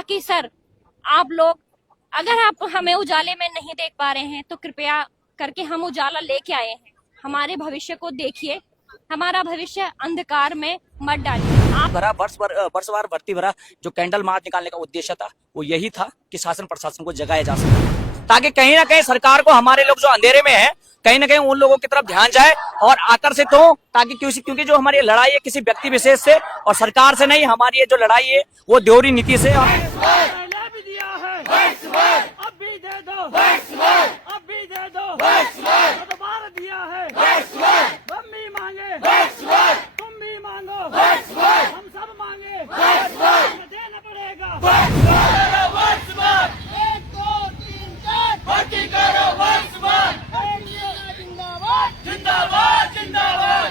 बाकी सर, आप लोग अगर आप हमें उजाले में नहीं देख पा रहे हैं तो कृपया करके हम उजाला लेके आए हैं, हमारे भविष्य को देखिए, हमारा भविष्य अंधकार में मत डालिए। आप भरा वर्षवार भर्ती भरा जो कैंडल मार्च निकालने का उद्देश्य था वो यही था कि शासन प्रशासन को जगाया जा सके, ताकि कहीं ना कहीं सरकार को हमारे लोग जो अंधेरे में है कहीं ना कहीं उन लोगों की तरफ ध्यान जाए और आकर्षित हो, ताकि क्योंकि जो हमारी लड़ाई है किसी व्यक्ति विशेष से और सरकार से नहीं, हमारी ये जो लड़ाई है वो देवरी नीति से। अब भी दे दो, अब भी दे दो, दोबारा दिया है, हम भी मांगे, तुम भी मांगो, हम सब मांगे, देना पड़ेगा। 1 2 3 4 भर्ती करो वर्षवार, जिंदाबाद जिंदाबाद,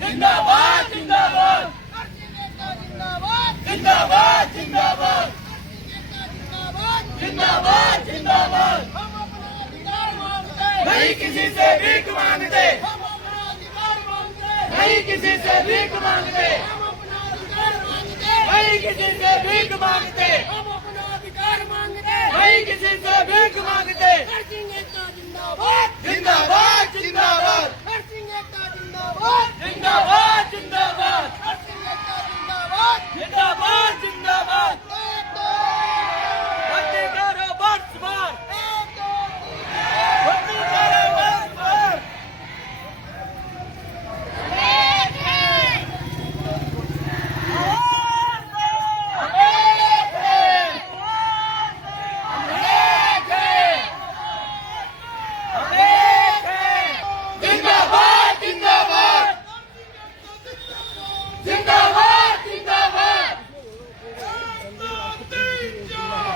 जिंदाबाद जिंदाबाद, जिंदाबाद जिंदाबाद, जिंदाबाद जिंदाबाद, हम अपना अधिकार मांगते, नहीं किसी से भीख मांगते, हम अपना अधिकार मांगते, नहीं किसी से भीख मांगते, हम अपना अधिकार मांगते, नहीं किसी से भीख मांगते, हम अपना अधिकार मांगते, नहीं किसी से भीख मांगते। जिंदाबाद जिंदाबाद जिंदाबाद, जिंदाबाद जिंदाबाद, जिंदाबाद जिंदाबाद, जिंदाबाद भर्ती करो वर्षवार, भर्ती करो वर्षवार। जिंदाबाद जिंदाबाद, जिंदाबाद जिंदाबाद,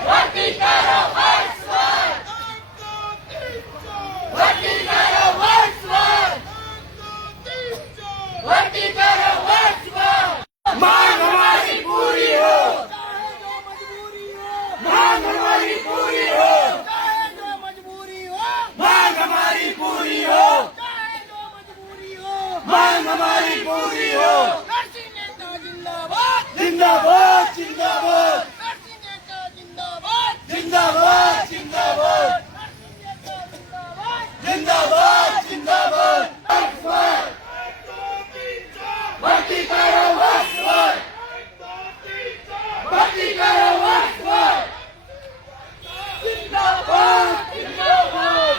भर्ती करो वर्षवार, भर्ती करो वर्षवार, भर्ती करो वर्षवार। मांग हमारी पूरी हो, चाहे जो मजबूरी हो, मांग हमारी पूरी हो, चाहे जो मजबूरी हो, मांग हमारी पूरी हो, चाहे जो मजबूरी हो, मांग हमारी पूरी हो। नरसिंह नेता जिंदाबाद, जिंदाबाद जिंदाबाद, जिंदाबाद जिंदाबाद, जिंदाबाद जिंदाबाद, भर्ती करो वर्षवार, भर्ती करो वर्षवार, जिंदाबाद जिंदाबाद,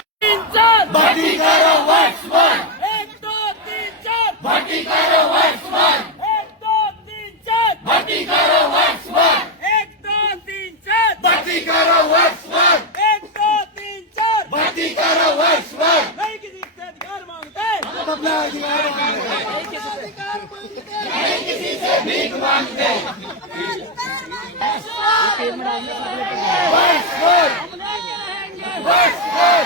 भर्ती करो वर्षवार, 1 2 3 4 भर्ती करो वर्षवार, 1 2 3 4 भर्ती करो वर्षवार, 1 2 3 4 भर्ती करो वर्षवार, 1 2 3 4 भर्ती करो वर्षवार। नहीं किसी से अधिकार मांगते, हम अपना अधिकार मांगते, नहीं किसी से भीख मांगते। वर्षवार, वर्षवार,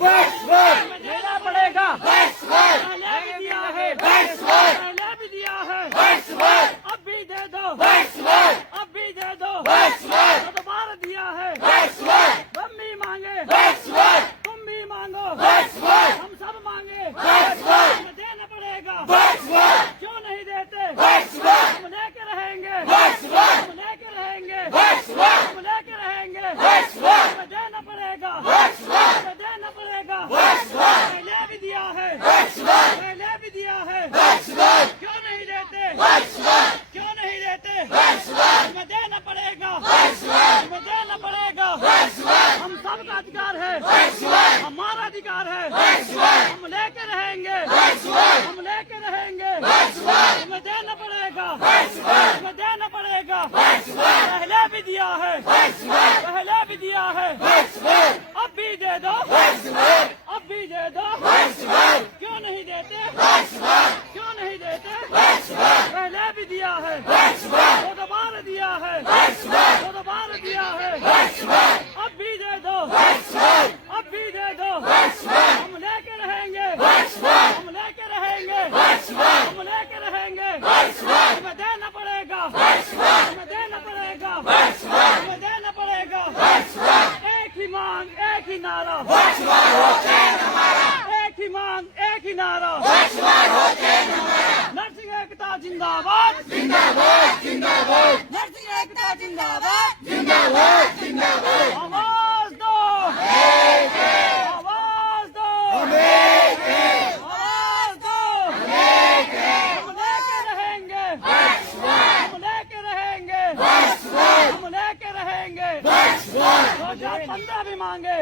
वर्षवार, देना पड़ेगा, वर्षवार, पहले भी दिया है, वर्षवार, पहले भी दिया है, वर्षवार, अब भी दे दो, वर्षवार, अब भी दे दो, वर्षवार, दोबारा दिया है, वर्षवार, हम भी मांगे, वर्षवार, तुम भी मांगो, वर्षवार, हम सब मांगे, वर्षवार, देना पड़ेगा, वर्षवार, क्यों नहीं देते, वर्षवार, हम लेके रहेंगे, वर्षवार, हम लेके रहेंगे, वर्षवार, हम लेके रहेंगे, वर्षवार, देना पड़ेगा, वर्षवार, देना पड़ेगा, वर्षवार, पहले भी दिया है, वर्षवार, पहले भी दिया है, वर्षवार, क्यों नहीं देते, वर्षवार, क्यों नहीं देते, वर्षवार, हमें देना पड़ेगा, वर्षवार, हमें देना पड़ेगा, वर्षवार, हम सबका अधिकार है, वर्षवार, हमारा अधिकार है, वर्षवार, हम लेके रहेंगे, वर्षवार, हम लेके रहेंगे, वर्षवार, हमें देना पड़ेगा, वर्षवार, हमें देना पड़ेगा, वर्षवार, पहले भी दिया है, वर्षवार, पहले भी दिया है, वर्षवार, अब भी दे दो, वर्षवार, अब भी दे दो, वर्षवार, क्यों नहीं देते, वर्षवार, क्यों नहीं देते, वर्षवार, पहले भी दिया है, वर्षवार, वो दोबारा दिया है, वर्षवार, वो दोबारा दिया है, वर्षवार, अब भी दे दो, वर्षवार, अब भी दे दो, वर्षवार, हम लेके रहेंगे, वर्षवार, हम लेके रहेंगे, वर्षवार, हम लेके रहेंगे, वर्षवार, हमें देना पड़ेगा, वर्षवार, हमें देना पड़ेगा, वर्षवार, हमें देना पड़ेगा, वर्षवार, एक ही मांग एक ही नारा, वर्षवार हो चैन हमारा, एक ही मांग एक ही नारा, वर्षवार हो चैन हमारा। नरसिंह एकता जिंदाबाद, जिंदाबाद जिंदाबाद। एकता जिंदाबाद जिंदाबाद जिंदाबाद आवाज दो आवाज दो आवाज दो हम लेके रहेंगे हम लेके रहेंगे हम लेके रहेंगे 2015 भी मांगे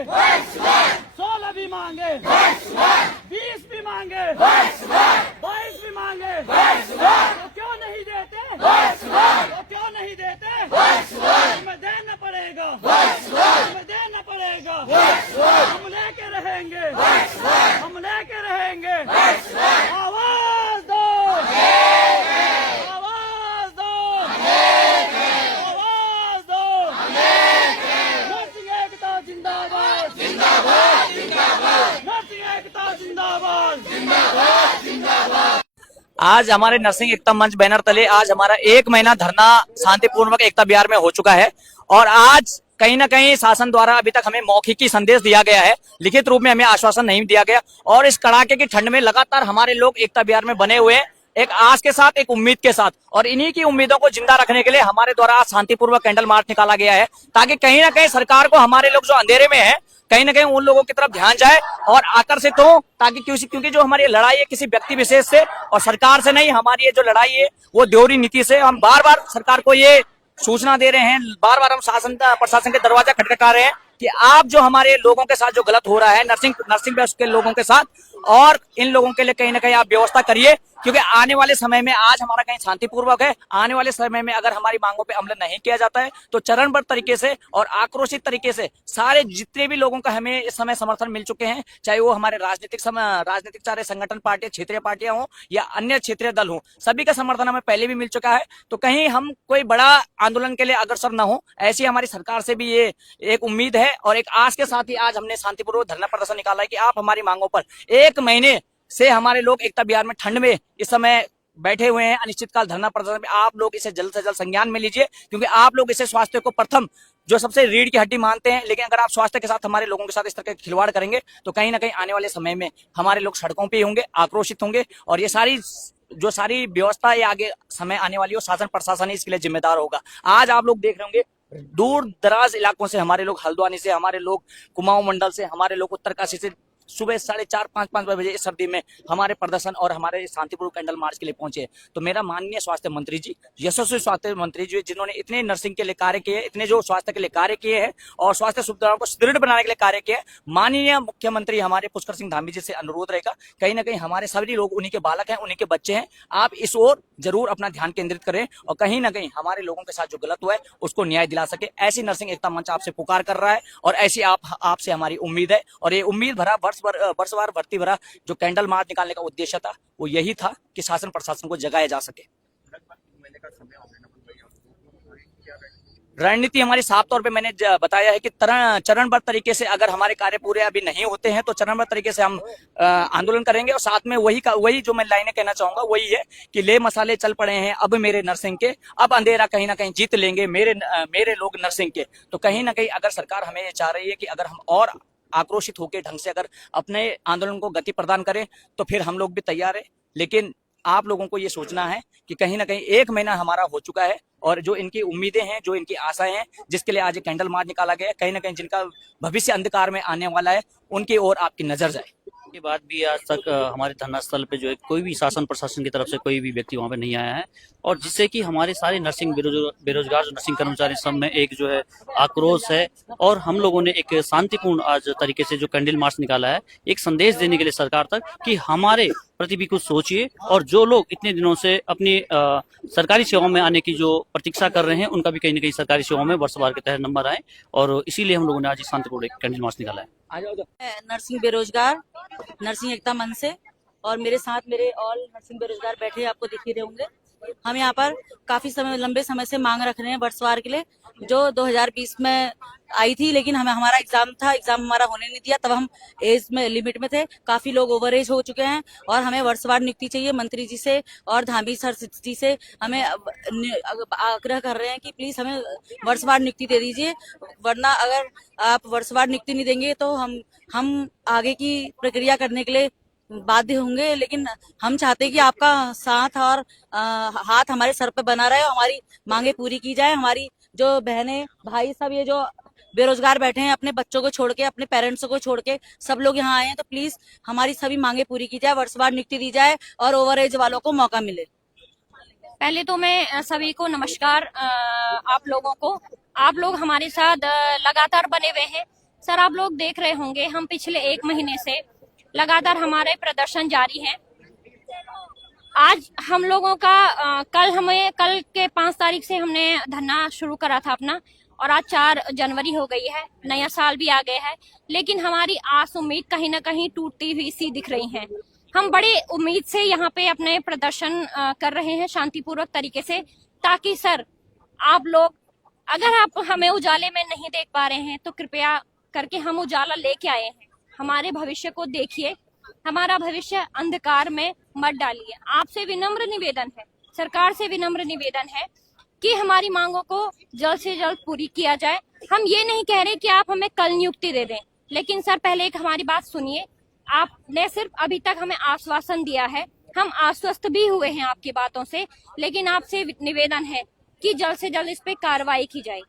16 भी मांगे 20 भी मांगे 22 भी मांगे तो क्यों नहीं देते तो क्यों नहीं देते हमें देना पड़ेगा हमें देना पड़ेगा हम लेके रहेंगे हम लेके रहेंगे आवाज दो आवाज दो आवाज दो नर्सिंग एकता जिंदाबाद जिंदाबाद जिंदाबाद नर्सिंग एकता जिंदाबाद जिंदाबाद जिंदाबाद। आज हमारे नर्सिंग एकता मंच बैनर तले आज हमारा 1 महीना धरना शांतिपूर्वक एकता बिहार में हो चुका है और आज कहीं ना कहीं शासन द्वारा अभी तक हमें मौखिकी संदेश दिया गया है, लिखित रूप में हमें आश्वासन नहीं दिया गया और इस कड़ाके की ठंड में लगातार हमारे लोग एकता बिहार में बने हुए हैं, एक आस के साथ, एक उम्मीद के साथ, और इन्हीं की उम्मीदों को जिंदा रखने के लिए हमारे द्वारा आज शांतिपूर्वक कैंडल मार्च निकाला गया है ताकि कहीं ना कहीं सरकार को हमारे लोग जो अंधेरे में है कहीं ना कहीं उन लोगों की तरफ ध्यान जाए और आकर्षित हो, ताकि क्योंकि जो हमारी लड़ाई है किसी व्यक्ति विशेष से और सरकार से नहीं, हमारी ये जो लड़ाई है वो दोहरी नीति से। हम बार बार सरकार को ये सूचना दे रहे हैं, बार बार हम शासन प्रशासन के दरवाजा खटखटा रहे हैं कि आप जो हमारे लोगों के साथ जो गलत हो रहा है नर्सिंग के लोगों के साथ, और इन लोगों के लिए कहीं ना कहीं आप व्यवस्था करिए, क्योंकि आने वाले समय में आज हमारा कहीं शांतिपूर्वक है, आने वाले समय में अगर हमारी मांगों पे अमल नहीं किया जाता है तो चरणबद्ध तरीके से और आक्रोशित तरीके से सारे जितने भी लोगों का हमें इस समय समर्थन मिल चुके हैं, चाहे वो हमारे राजनीतिक सारे संगठन पार्टियां, क्षेत्रीय पार्टियां हों या अन्य क्षेत्रीय दल हों, सभी का समर्थन हमें पहले भी मिल चुका है। तो कहीं हम कोई बड़ा आंदोलन के लिए अग्रसर न हो, ऐसी हमारी सरकार से भी ये एक उम्मीद है और एक आस के साथ ही आज हमने शांतिपूर्वक धरना प्रदर्शन निकाला है कि आप हमारी मांगों पर 1 महीने से हमारे लोग एकता बिहार में ठंड में इस समय बैठे हुए हैं अनिश्चितकाल धरना प्रदर्शन में, आप लोग इसे जल्द से जल्द संज्ञान में लीजिए, क्योंकि आप लोग इसे स्वास्थ्य को प्रथम जो सबसे रीढ़ की हड्डी मानते हैं, लेकिन अगर आप स्वास्थ्य के साथ हमारे लोगों के साथ इस तरह के खिलवाड़ करेंगे तो कहीं ना कहीं आने वाले समय में हमारे लोग सड़कों पे होंगे, आक्रोशित होंगे और ये सारी व्यवस्था ये आगे समय आने वाली हो, शासन प्रशासन ही इसके लिए जिम्मेदार होगा। आज आप लोग देख रहे होंगे दूर दराज इलाकों से हमारे लोग, हल्द्वानी से हमारे लोग, कुमाऊं मंडल से हमारे लोग, उत्तरकाशी से सुबह 4:30-5 बजे इस सर्दी में हमारे प्रदर्शन और हमारे शांतिपूर्वक कैंडल मार्च के लिए पहुंचे। तो मेरा माननीय स्वास्थ्य मंत्री जी, यशस्वी स्वास्थ्य मंत्री जी, जिन्होंने इतने नर्सिंग के लिए कार्य किए, इतने जो स्वास्थ्य के लिए कार्य किए हैं और स्वास्थ्य सुविधाओं को सुदृढ़ बनाने के लिए कार्य किए, माननीय मुख्यमंत्री हमारे पुष्कर सिंह धामी जी से अनुरोध रहेगा, कहीं ना कहीं हमारे सभी लोग उन्हीं के बालक हैं, उन्हीं के बच्चे हैं, आप इस ओर जरूर अपना ध्यान केंद्रित करें और कहीं ना कहीं हमारे लोगों के साथ जो गलत हुआ है उसको न्याय दिला सके। ऐसी नर्सिंग एकता मंच आपसे पुकार कर रहा है और ऐसी आपसे हमारी उम्मीद है और ये उम्मीद भरा वर्षवार भर्ती भरा जो कैंडल मार्च निकालने का उद्देश्य था वो यही था कि शासन प्रशासन को जगाया जा सके। रणनीति हमारी साफ तौर पे मैंने बताया है कि चरणबद्ध तरीके से अगर हमारे कार्य पूरे अभी नहीं होते हैं तो चरणबद्ध तरीके से हम आंदोलन करेंगे और साथ में वही जो मैं लाइनें कहना चाहूंगा वही है कि ले मसाले चल पड़े हैं अब मेरे नर्सिंग के, अब अंधेरा कहीं ना कहीं जीत लेंगे मेरे लोग नर्सिंग के। तो कहीं ना कहीं अगर सरकार हमें ये चाह रही है कि अगर हम और आक्रोशित होकर ढंग से अगर अपने आंदोलन को गति प्रदान करें तो फिर हम लोग भी तैयार है, लेकिन आप लोगों को ये सोचना है कि कहीं ना कहीं 1 महीना हमारा हो चुका है और जो इनकी उम्मीदें हैं, जो इनकी आशाएं हैं, जिसके लिए आज कैंडल मार्च निकाला गया है, कहीं ना कहीं जिनका भविष्य अंधकार में आने वाला है उनकी ओर आपकी नजर जाए। के बाद भी आज तक हमारे धरना स्थल पे जो है कोई भी शासन प्रशासन की तरफ से कोई भी व्यक्ति वहाँ पे नहीं आया है और जिससे कि हमारे सारे नर्सिंग बेरोजगार जो नर्सिंग कर्मचारी सब में एक जो है आक्रोश है और हम लोगों ने एक शांतिपूर्ण आज तरीके से जो कैंडल मार्च निकाला है, एक संदेश देने के लिए सरकार तक कि हमारे प्रति भी कुछ सोचिए और जो लोग इतने दिनों से अपनी सरकारी सेवाओं में आने की जो प्रतीक्षा कर रहे हैं उनका भी कहीं ना कहीं सरकारी सेवाओं में वर्षवार के तहत नंबर आए और इसीलिए हम लोगों ने आज शांतिपूर्ण कैंडल मार्च निकाला है। नर्सिंग बेरोजगार नर्सिंग एकता मंच से और मेरे साथ मेरे ऑल नर्सिंग बेरोजगार बैठे आपको दिख ही रहे होंगे। हम यहाँ पर काफी लंबे समय से मांग रख रहे हैं वर्षवार के लिए, जो 2020 में आई थी, लेकिन हमारा एग्जाम हमारा होने नहीं दिया, तब हम एज में लिमिट में थे, काफी लोग ओवर एज हो चुके हैं और हमें वर्षवार नियुक्ति चाहिए मंत्री जी से और धामी सर जी से। हमें आग्रह कर रहे हैं कि प्लीज हमें वर्षवार नियुक्ति दे दीजिए, वरना अगर आप वर्षवार नियुक्ति नहीं देंगे तो हम आगे की प्रक्रिया करने के लिए बाध्य होंगे, लेकिन हम चाहते हैं कि आपका साथ और हाथ हमारे सर पे बना रहे, हमारी मांगे पूरी की जाए। हमारी जो बहनें भाई सब ये जो बेरोजगार बैठे हैं, अपने बच्चों को छोड़ के, अपने पेरेंट्स को छोड़ के सब लोग यहाँ आए हैं, तो प्लीज हमारी सभी मांगे पूरी की जाए, वर्षवार नियुक्ति दी जाए और ओवर एज वालों को मौका मिले। पहले तो मैं सभी को नमस्कार। आप लोगों को, आप लोग हमारे साथ लगातार बने हुए हैं। सर, आप लोग देख रहे होंगे हम पिछले 1 महीने से लगातार हमारे प्रदर्शन जारी है। आज हम लोगों का कल के 5 तारीख से हमने धरना शुरू करा था अपना, और आज 4 जनवरी हो गई है, नया साल भी आ गया है, लेकिन हमारी आस उम्मीद कहीं ना कहीं टूटती हुई सी दिख रही है। हम बड़े उम्मीद से यहाँ पे अपने प्रदर्शन कर रहे हैं शांतिपूर्वक तरीके से, ताकि सर आप लोग, अगर आप हमें उजाले में नहीं देख पा रहे हैं तो कृपया करके हम उजाला लेके आए हैं। हमारे भविष्य को देखिए, हमारा भविष्य अंधकार में मत डालिए। आपसे विनम्र निवेदन है, सरकार से विनम्र निवेदन है कि हमारी मांगों को जल्द से जल्द पूरी किया जाए। हम ये नहीं कह रहे कि आप हमें कल नियुक्ति दे दें, लेकिन सर पहले एक हमारी बात सुनिए। आपने सिर्फ अभी तक हमें आश्वासन दिया है, हम आश्वस्त भी हुए हैं आपकी बातों से, लेकिन आपसे निवेदन है कि जल्द से जल्द इस पे कार्रवाई की जाए।